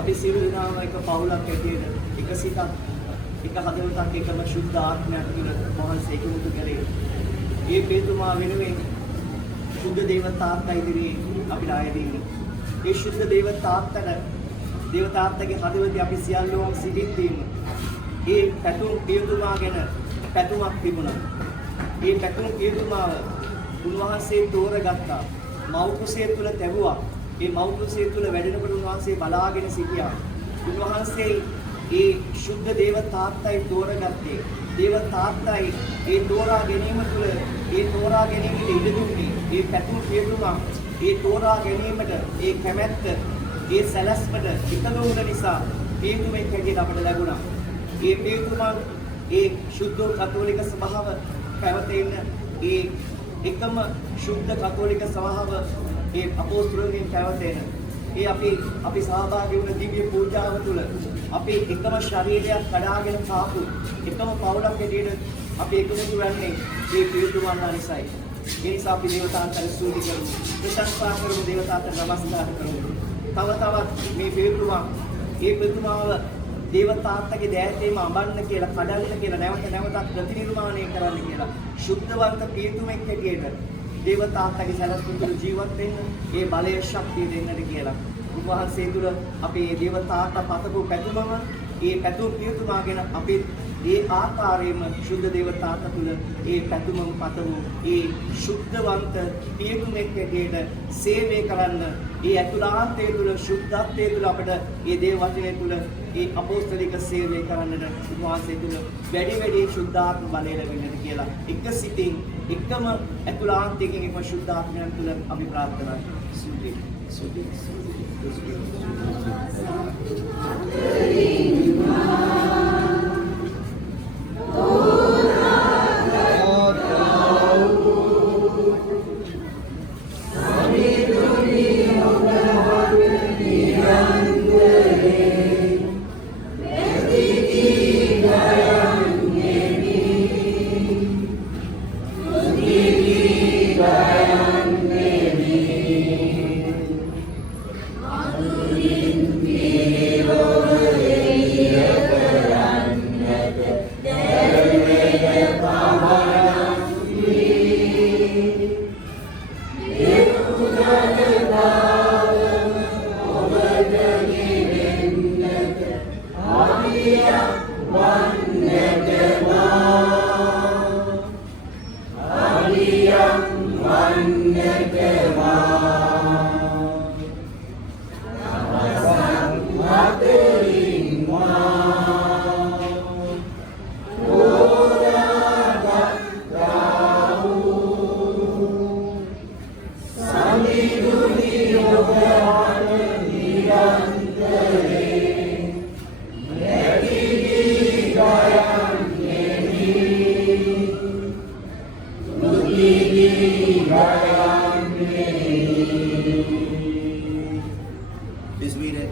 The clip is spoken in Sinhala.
අපි සියලු දෙනාම එක පවුලක් ඇටියෙද එක සිතක් එක හදවතක් එකම ශුද්ධ ආත්මයක් තුළ වහන්සේ එකමුතු කරේ. ඒ පේතුමා වෙනුවෙන් ශුද්ධ දේවතාත්තා ඉදිරියේ අපි ආයදීනේ. ඒ ශුද්ධ දේවතාත්තගේ හදවතේ අපි සියල්ලෝම සිටින්දීම ඒ පැතුම් පියතුමා ගැන පැතුමක් තිබුණා. ඒ පැතුම් පියතුමාව උන්වහන්සේ තෝරගත්තා. මව් කුසය තුළ තැබුවා. ඒ මව් කුසය තුළ වැඩෙනකොට උන්වහන්සේ බලාගෙන සිටියා. උන්වහන්සේ ඒ ශුද්ධ දේවතාත්තයි තෝරගත්තේ. දේවතාත්තයි ඒ තෝරා ගැනීම තුළ ඒ තෝරා ගැනීමට ඉඩ දුන්නේ. ඒ පැතුම් පියතුමා ඒ තෝරා ගැනීමට ඒ කැමැත්ත ඒ සැලැස්මට එකඟ වුණ නිසා පියතුමෙක් හැටියට අපට ලැබුණා. ඒ පියතුමා ඒ ශුද්ධ කතෝලික සභාව පැවතෙන්න ඒ එකම ශුද්ධ කතෝලික සභාව ඒ අපොස්තලයන්ගෙන් පැවතෙන ඒ අපි සහභාගී වුණ දිව්‍ය පූජාව තුළ අපි එකම ශරීරයක් කඩාගෙන කාපු එකම පවුලක් හැටියට අපි එකමුතු වෙන්නේ මේ පියතුමන් නිසායි. ඒ නිසා අපි දේවතාවන්ට ස්තුති කරමු. ප්‍රශංසා කරමු, දේවතාවන්ට නමස්කාර කරමු. තව තවත් මේ පියතුමාව දේවතාත්තගේ දෑතේම අඹන්න කියලා, කඩන්න කියලා, නැවත නැවතත් ප්‍රතිනිර්මාණය කරන්න කියලා ශුද්ධවන්ත පියතුමෙක් හැටියට දේවතාත්තගේ සැලසුම් තුළ ජීවත් වෙන්න ඒ බලය ශක්තිය දෙන්නට කියලා. උන්වහන්සේ තුළ අපි මේ දේවතාත්ත පතපු පැතුමම ඒ පැතුම් පියතුමා ගැන අපි ඒ ආකාරයෙන්ම ශුද්ධ දේවතාත්ත තුළ ඒ පැතුමම පතමු. ඒ ශුද්ධවන්ත පියතුමෙක් හැටියට සේවය කරන්න ඒ අතුලාන්තය තුළ ශුද්ධත්වය තුළ අපිට ඒ දේව වචනය තුළ ඒ අපොස්තලික සේවය කරන්නට උන්වහන්සේ තුළ වැඩි ශුද්ධාත්ම බලය ලැබෙන්නට කියලා එක සිතින් එකම අතුලාන්තයෙන් එකම ශුද්ධාත්මයන් තුළ අපි ප්‍රාර්ථනා Let's read it.